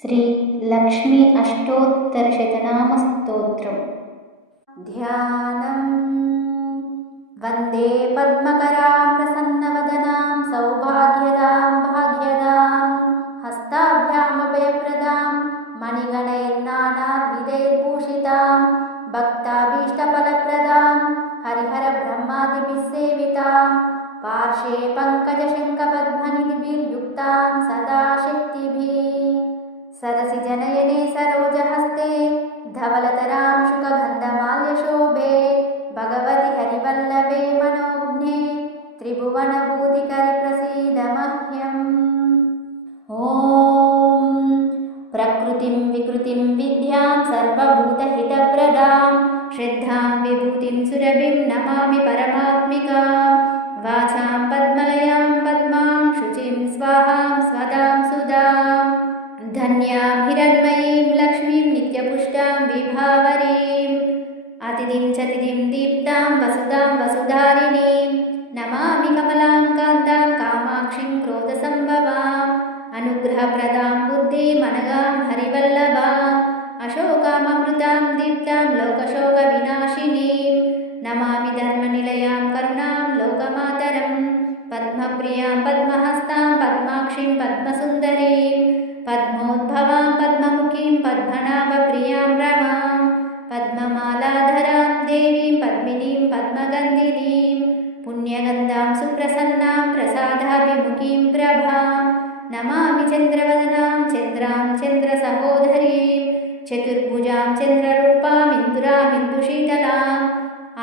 श्री लक्ष्मी अष्टोत्तरशतनामस्तोत्रम्। ध्यानम्। वन्दे पद्मकरां प्रसन्नवदनां सौभाग्यदां भाग्यदां हस्ताभ्यामभयप्रदां मणिगणैर्नानाविधैर्भूषितां भक्ताभीष्टफलप्रदां हरिहरब्रह्मादिभिः सेवितां पार्श्वे पङ्कजशङ्खपद्मनिधिभिर्युक्तां सदा शक्तिभिः सरसि जनयने सरोजहस्ते धवलतरां शुकगन्धमाल्यशोभे भगवति हरिवल्लभे मनोज्ञे त्रिभुवनभूतिकरिप्रसीद मह्यम्। ॐ प्रकृतिं विकृतिं विद्यां सर्वभूतहितप्रदां श्रद्धां विभूतिं सुरभिं नमामि परमात्मिकां वाचां पद्मलयां पद्मां शुचिं स्वाहां स्वदां सुधां धन्यां हिरण्मयीं लक्ष्मीं नित्यपुष्टां विभावरीम् अतिथिं चतिथिं दीप्तां वसुधां वसुधारिणीं नमामि कमलां कान्तां कामाक्षीं क्रोधसम्भवाम् अनुग्रहप्रदां बुद्धिमनगां हरिवल्लभाम् अशोकाममृतां दीप्तां लोकशोकविनाशिनीं नमामि धर्मनिलयां करुणां लोकमातरं पद्मप्रियां पद्महस्तां पद्माक्षीं पद्मसुन्दरीं पद्मोद्भवां पद्ममुखीं पद्मनाभप्रियां रमां पद्ममालाधरां देवीं पद्मिनीं पद्मगन्धिनीं पुण्यगन्धां सुप्रसन्नां प्रसादाभिमुखीं प्रभां नमामि चन्द्रवदनां चन्द्रां चन्द्रसहोदरीं चतुर्भुजां चन्द्ररूपामिन्दुरामिन्दुशीतलाम्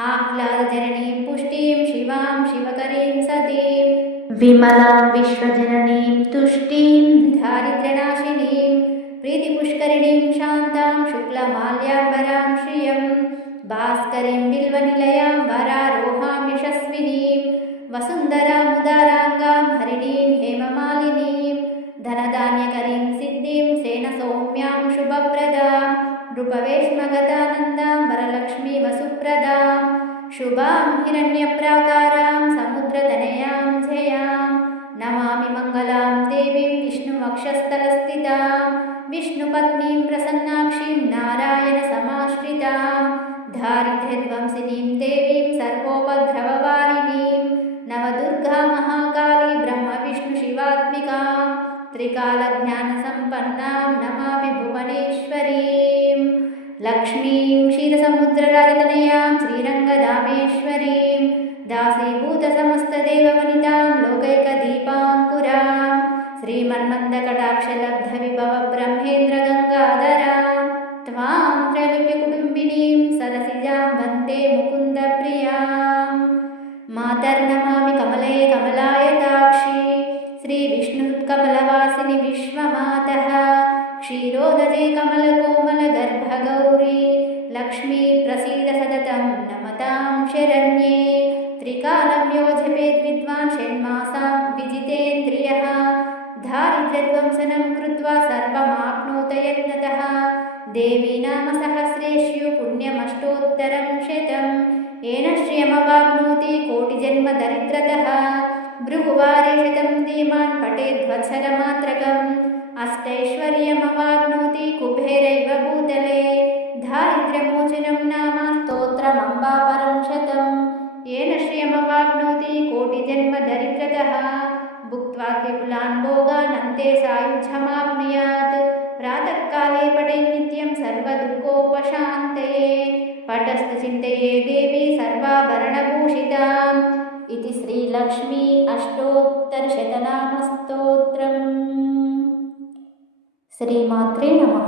आह्लादजननीं पुष्टिं शिवां शिवकरीं सतीं विमलां विश्वजननीं तुष्टिं दारिद्र्यनाशिनीं प्रीतिपुष्करिणीं शान्तां शुक्लमाल्याम्बरां श्रियं भास्करीं बिल्वनिलयां वरारोहां यशस्विनीं वसुन्धरामुदाराङ्गां हरिणीं हेममालिनीं धनधान्यकरीं सिद्धिं सेनसौम्यां शुभप्रदां नृपवेश्मगतानन्दां वरलक्ष्मी वसुप्रदां शुभां हिरण्यप्राकारां समुद्रतनयां जयां नमामि मङ्गलां देवीं विष्णुवक्षस्थलस्थितां विष्णुपत्नीं प्रसन्नाक्षीं नारायणसमाश्रितां दारिद्र्यध्वंसिनीं देवीं सर्वोपद्रववारिणीं नवदुर्गा महाकाली ब्रह्मविष्णुशिवात्मिकां त्रिकालज्ञानसम्पन्नां नमामि भुवनेश्वरीं लक्ष्मीं क्षीरसमुद्रराजतनयां श्रीरङ्गधामेश्वरीं दासीभूतसमस्तदेववनितां लोकैकदीपाङ्कुरां श्रीमन्मन्दकटाक्षलब्धविभवब्रह्मेन्द्रगङ्गाधरां त्वां त्रैलोक्यकुटुम्बिनीं सरसिजां वन्दे मुकुन्दप्रियां मातर्नमामि कमले कमलायताक्षी श्रीविष्णुकमलवासिनि विश्वमातः क्षीरोदजे कमलकोमलगर्भगौरी लक्ष्मी प्रसीद सततं नमतां शरण्ये त्रिकालं यो जपेत् विद्वान् षण्मासां विजितेन्द्रियः दारिद्र्यध्वंसनं कृत्वा सर्वमाप्नोत यत्नतः देवी नाम सहस्रेषु पुण्यमष्टोत्तरं शतम् येन श्रियमवाप्नोति कोटिजन्मदरिद्रतः भृगुवारे शतं धीमान् पठेद्वत्सरमात्रकम् अष्टैश्वर्यमवाप्नोति कुबेरैव भूतले दारिद्र्यमोचनं नाम स्तोत्रमम्बापरं शतम् येन श्रियमवाप्नोति कोटिजन्मदरिद्रतः भुक्त्वा विपुलान् भोगान् अन्ते सायुज्यमाप्नुयात् प्रातःकाले पठेत् नित्यं सर्वदुःखोपशान्तये पठस्तु चिन्तये देवी सर्वाभरणभूषिताम् इति श्रीलक्ष्मी अष्टोत्तरशतनामस्तोत्रम्। श्रीमात्रे नमः।